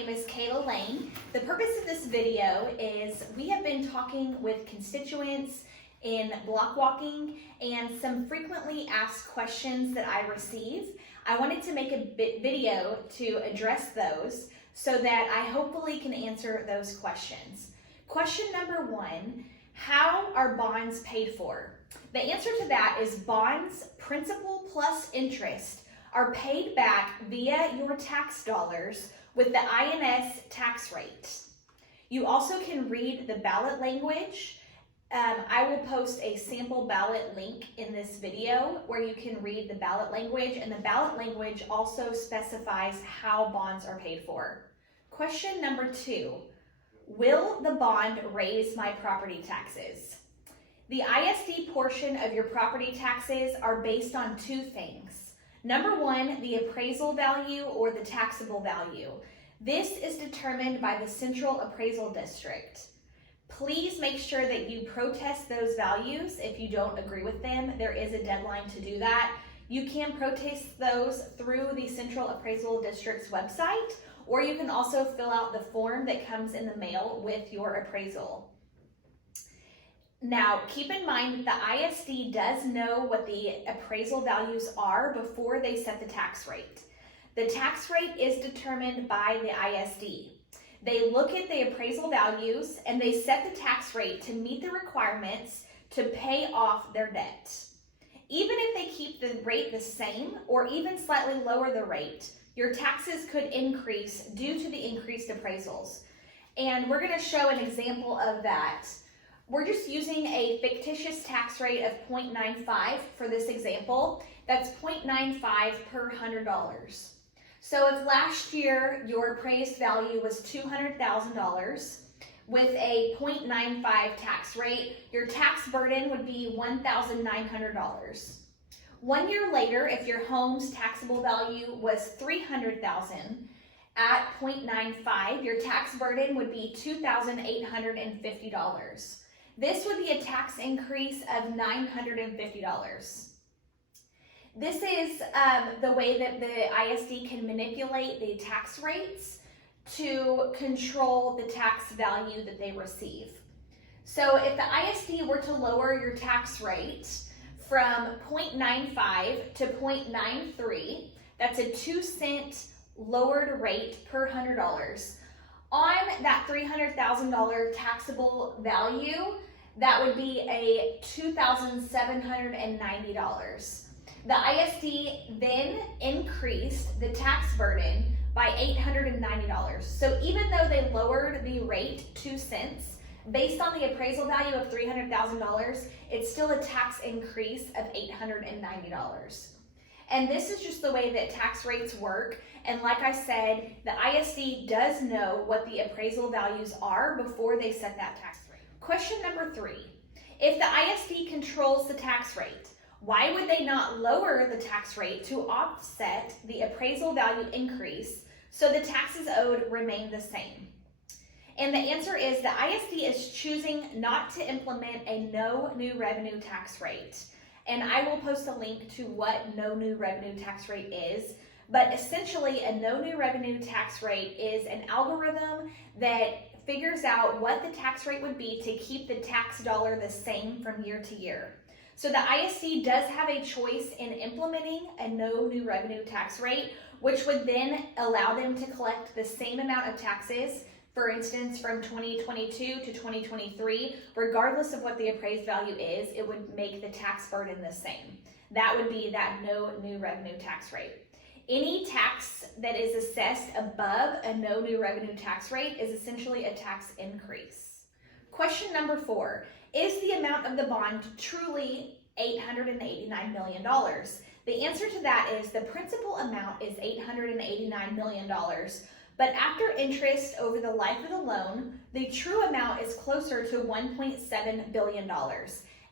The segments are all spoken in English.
name is Kayla Lane. The purpose of this video is we have been talking with constituents in block walking and some frequently asked questions that I receive. I wanted to make a video to address those so that I hopefully can answer those questions. Question number one, how are bonds paid for? The answer to that is bonds, principal plus interest, are paid back via your tax dollars with the INS tax rate. You also can read the ballot language. I will post a sample ballot link in this video where you can read the ballot language, and the ballot language also specifies how bonds are paid for. Question number two, will the bond raise my property taxes? The ISD portion of your property taxes are based on two things. Number one, the appraisal value or the taxable value. This is determined by the Central Appraisal District. Please make sure that you protest those values if you don't agree with them. There is a deadline to do that. You can protest those through the Central Appraisal District's website, or you can also fill out the form that comes in the mail with your appraisal. Now, keep in mind that the ISD does know what the appraisal values are before they set the tax rate. The tax rate is determined by the ISD. They look at the appraisal values and they set the tax rate to meet the requirements to pay off their debt. Even if they keep the rate the same or even slightly lower the rate, your taxes could increase due to the increased appraisals. And we're going to show an example of that. We're just using a fictitious tax rate of 0.95 for this example. That's 0.95 per $100. So if last year your appraised value was $200,000 with a 0.95 tax rate, your tax burden would be $1,900. 1 year later, if your home's taxable value was $300,000 at 0.95, your tax burden would be $2,850. This would be a tax increase of $950. This is the way that the ISD can manipulate the tax rates to control the tax value that they receive. So if the ISD were to lower your tax rate from 0.95 to 0.93, that's a 2-cent lowered rate per $100. On that $300,000 taxable value, that would be a $2,790. The ISD then increased the tax burden by $890. So even though they lowered the rate 2 cents, based on the appraisal value of $300,000, it's still a tax increase of $890. And this is just the way that tax rates work. And like I said, the ISD does know what the appraisal values are before they set that tax rate. Question number three, if the ISD controls the tax rate, why would they not lower the tax rate to offset the appraisal value increase so the taxes owed remain the same? And the answer is the ISD is choosing not to implement a no new revenue tax rate. And I will post a link to what no new revenue tax rate is. But essentially, a no new revenue tax rate is an algorithm that figures out what the tax rate would be to keep the tax dollar the same from year to year. So the ISD does have a choice in implementing a no new revenue tax rate, which would then allow them to collect the same amount of taxes, for instance, from 2022 to 2023, regardless of what the appraised value is, it would make the tax burden the same. That would be that no new revenue tax rate. Any tax that is assessed above a no new revenue tax rate is essentially a tax increase. Question number four, is the amount of the bond truly $889 million? The answer to that is the principal amount is $889 million, but after interest over the life of the loan, the true amount is closer to $1.7 billion.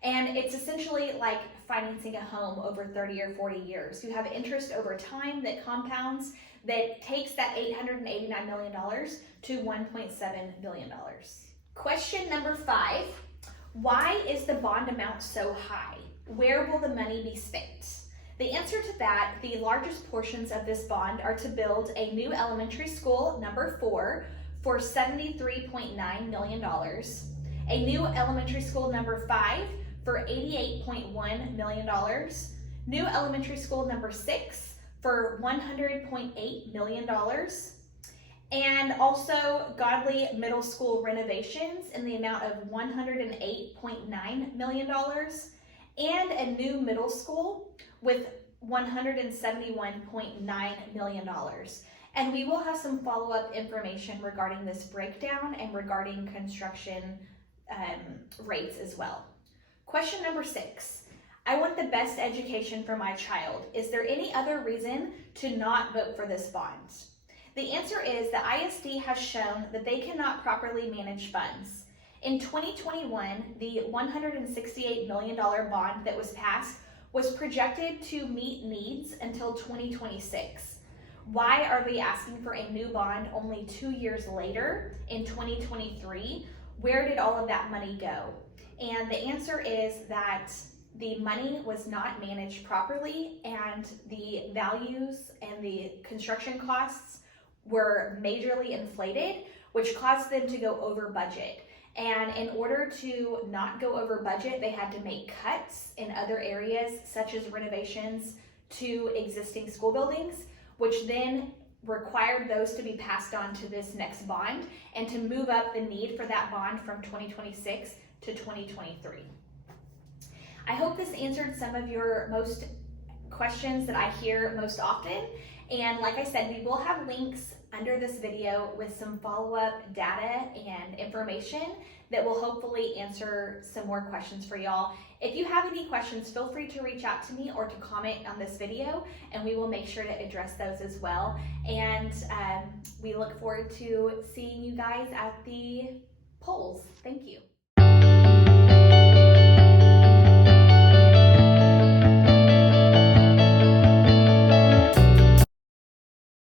And it's essentially like financing a home over 30 or 40 years. You have interest over time that compounds that takes that $889 million to $1.7 billion. Question number 5, why is the bond amount so high? Where will the money be spent? The answer to that, the largest portions of this bond are to build a new elementary school, number 4, for $73.9 million, a new elementary school, number 5, for $88.1 million, new elementary school, number 6, for $100.8 million, and also Godley Middle School renovations in the amount of $108.9 million, and a new middle school with $171.9 million. And we will have some follow-up information regarding this breakdown and regarding construction rates as well. Question number 6. I want the best education for my child. Is there any other reason to not vote for this bond? The answer is the ISD has shown that they cannot properly manage funds. In 2021, the $168 million bond that was passed was projected to meet needs until 2026. Why are we asking for a new bond only 2 years later in 2023? Where did all of that money go? And the answer is that the money was not managed properly, and the values and the construction costs were majorly inflated, which caused them to go over budget. And in order to not go over budget, they had to make cuts in other areas, such as renovations to existing school buildings, which then required those to be passed on to this next bond and to move up the need for that bond from 2026 to 2023. I hope this answered some of your most questions that I hear most often. And like I said, we will have links under this video with some follow-up data and information that will hopefully answer some more questions for y'all. If you have any questions, feel free to reach out to me or to comment on this video, and we will make sure to address those as well. And we look forward to seeing you guys at the polls. Thank you.